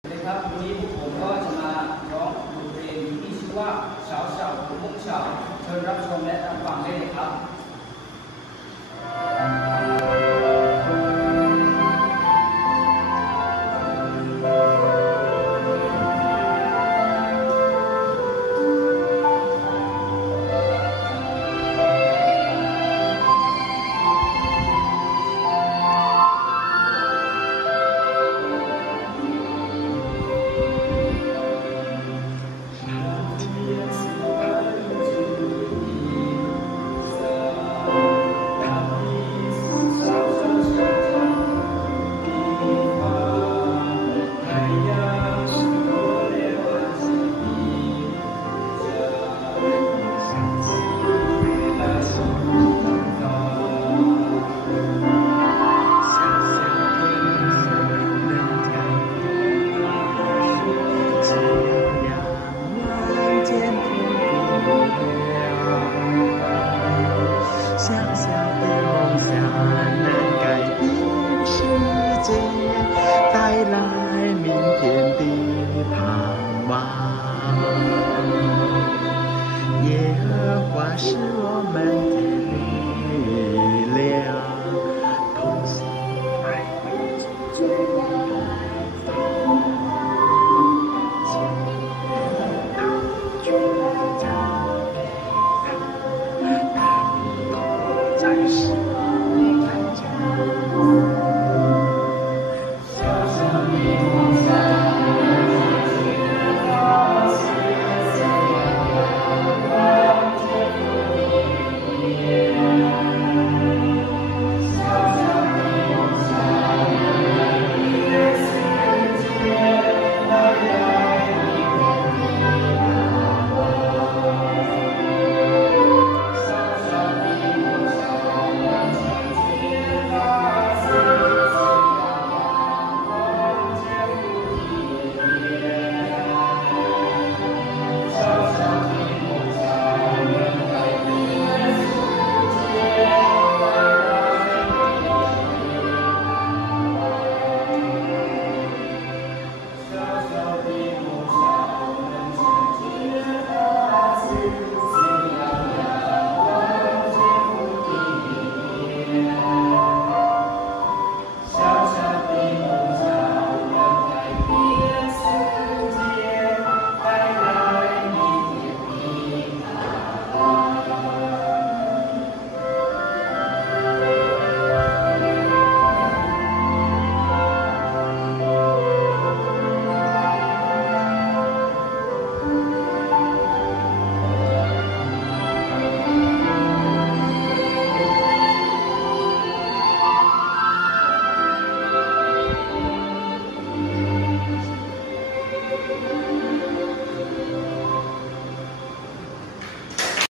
สวัสดีครับวันนี้พวกผมก็จะมาร้องบทเพลงที่ชื่อว่าเฉาเฉาของพวกเฉาเชิญรับชมและรับฟังได้เลยครับ小小的梦想能改变世界，带来明天的盼望。耶和华是我们的力量。